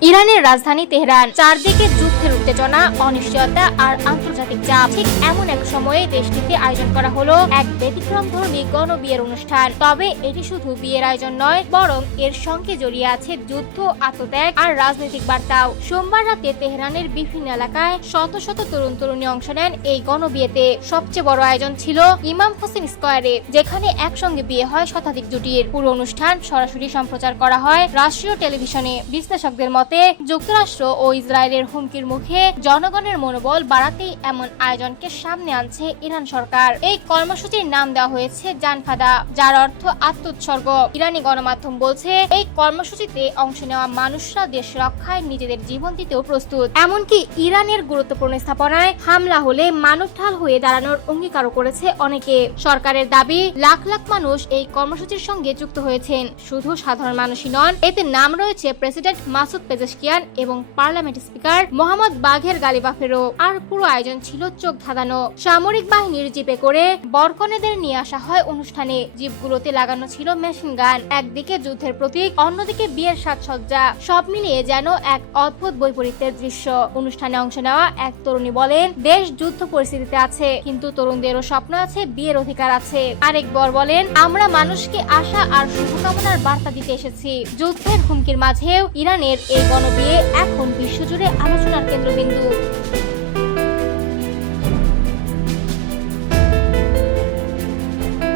ইরানের রাজধানী তেহরান, চারদিকে যুদ্ধের উত্তেজনা, অনিশ্চয়তা আর আন্তর্জাতিক চাপ। ঠিক এমন এক সময়ে দেশটিতে আয়োজন করা হলো এক ব্যতিক্রমধর্মী গণবিয়ের অনুষ্ঠান। তবে এটি শুধু বিয়ের আয়োজন নয়, বরং এর সঙ্গে জড়িয়ে আছে যুদ্ধ, আত্মত্যাগ আর রাজনৈতিক বার্তাও। সোমবার রাতে তেহরানের বিভিন্ন এলাকায় শত শত তরুণ তরুণী অংশ নেন এই গণবিয়েতে। সবচেয়ে বড় আয়োজন ছিল ইমাম হোসেন স্কয়ারে, যেখানে একসঙ্গে বিয়ে হয় শতাধিক জুটির। পুরো অনুষ্ঠান সরাসরি সম্প্রচার করা হয় রাষ্ট্রীয় টেলিভিশনে। বিশ্লেষকদের মতে যুক্তরাষ্ট্র ও ইসরায়েলের হুমকির মুখে জনগণের মনোবল বাড়াতেই এমন আয়োজনকে সামনে আনছে ইরান সরকার। এই কর্মসূচির নাম দেওয়া হয়েছে জানফাদা, যার অর্থ আত্মোৎসর্গ। ইরানি গণমাধ্যম বলছে, এই কর্মসূচিতে অংশ নেওয়া মানুষরা দেশ রক্ষায় নিজেদের জীবন দিতেও প্রস্তুত। এমনকি ইরানের গুরুত্বপূর্ণ স্থাপনায় হামলা হলে মানবঢাল হয়ে দাঁড়ানোর অঙ্গীকারও করেছে অনেকে। সরকারের দাবি, লাখ লাখ মানুষ এই কর্মসূচির সঙ্গে যুক্ত হয়েছেন। শুধু সাধারণ মানুষই নন, এতে নাম রয়েছে প্রেসিডেন্ট মাসুদ পেজেশকিয়ান এবং পার্লামেন্ট স্পিকার মোহাম্মদ বাঘের গালিবাফেরও। আর পুরো আয়োজন ছিল চোখ ধাঁধানো। সামরিক বাহিনীর জিপে করে বরকনেদের নিয়ে আসা হয় অনুষ্ঠানে। জিপগুলোতে লাগানো ছিল মেশিন গান। একদিকে যুদ্ধের প্রতীক, অন্যদিকে বিয়ের সাজসজ্জা। সব মিলিয়ে যেন এক অদ্ভুত বৈপরীত্যের দৃশ্য। অনুষ্ঠানে অংশ নেওয়া এক তরুণী বলেন, দেশ যুদ্ধ পরিস্থিতিতে আছে, কিন্তু তরুণদেরও স্বপ্ন আছে, বিয়ের অধিকার আছে। আরেক বর বলেন, আমরা মানুষকে আশা আর শুভকামনার বার্তা দিতে এসেছি। যুদ্ধের হুমকির মাঝেও ইরানের এই গণবিয়ে এখন বিশ্বজুড়ে আলোচনার কেন্দ্রবিন্দু।